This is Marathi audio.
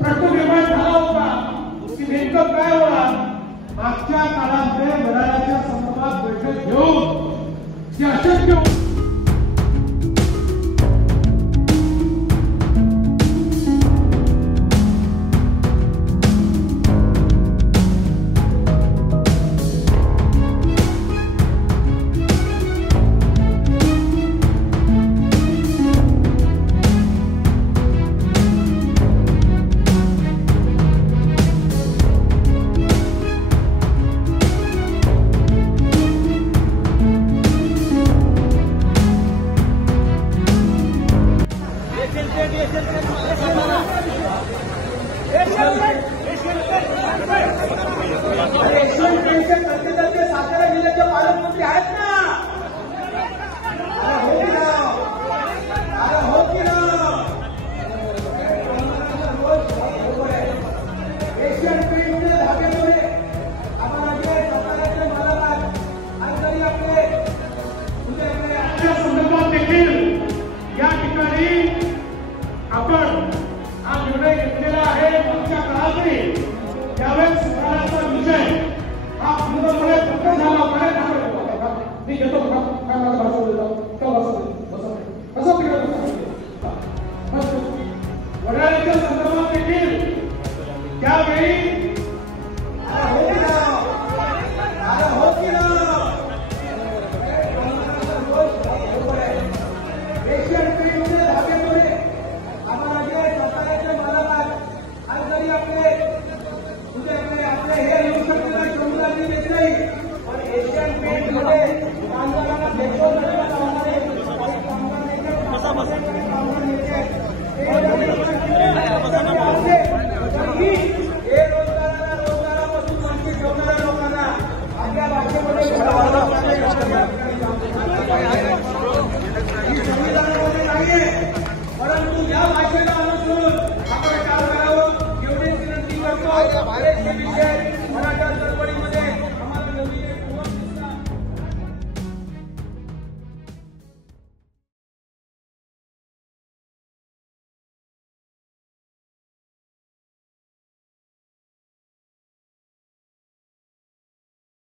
प्रश्न निर्माण झाला होता की नेमकं काय होणार. मागच्या काळामध्ये वडाळ्याच्या संदर्भात बैठक घेऊन जे अशक्य सातारा जिल्ह्याचे पालकमंत्री आहेत ना. हो की ना. एशियन पेंटचे धागेमुळे आम्हाला जे साताऱ्याचे मालक आहेत आणि तरी आपल्या संदर्भात देखील या ठिकाणी आपण हा निर्णय घेतलेला आहे. मागच्या काळातही त्यावेळेस सुधारण्याचा विषय हा पूर्णपणे पूर्ण झाला. मी घेतो काय मला वडाळ्याच्या संदर्भात देखील त्यावेळी